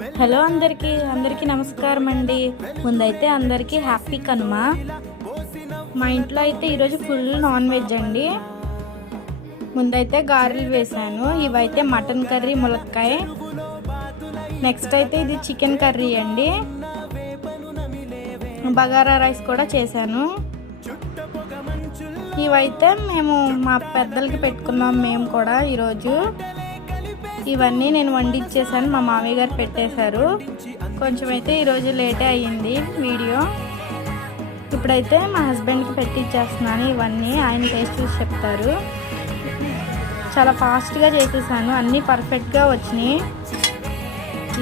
Hello అందరికీ నమస్కారం అండి. ముందైతే అందరికీ హ్యాపీ కనుమ. మా ఇంట్లో అయితే ఈరోజు ఫుల్ నాన్ వెజ్ అండి. ముందైతే గారెలు వేసాను. ఇవైతే మటన్ కర్రీ ములక్కాయ. నెక్స్ట్ అయితే ఇది చికెన్ కర్రీ అండి. బగారా రైస్ కూడా చేశాను. ఇవైతే మేము మా పెద్దలకి పెట్టుకున్నాం మేము కూడా ఈరోజు. ఇవన్నీ నేను వండిచ్చేసాను, మా మామయ్య గారు పెట్టేశారు. కొంచెం అయితే ఈరోజు లేటే అయ్యింది వీడియో. ఇప్పుడైతే మా హస్బెండ్కి పెట్టిచ్చేస్తున్నాను. ఇవన్నీ ఆయన టేస్ట్ చూసి చెప్తారు. చాలా ఫాస్ట్గా చేసేసాను, అన్నీ పర్ఫెక్ట్గా వచ్చినాయి.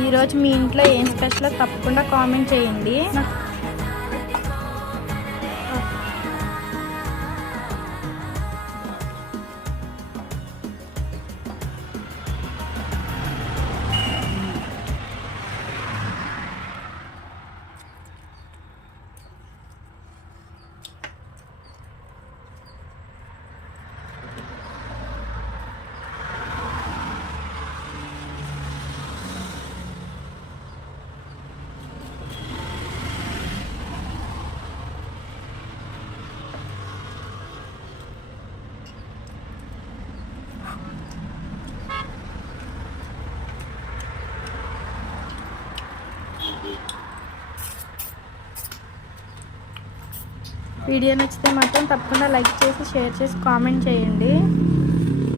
ఈరోజు మీ ఇంట్లో ఏం స్పెషల్ తప్పకుండా కామెంట్ చేయండి. వీడియో నచ్చితే మాత్రం తప్పకుండా లైక్ చేసి షేర్ చేసి కామెంట్ చేయండి.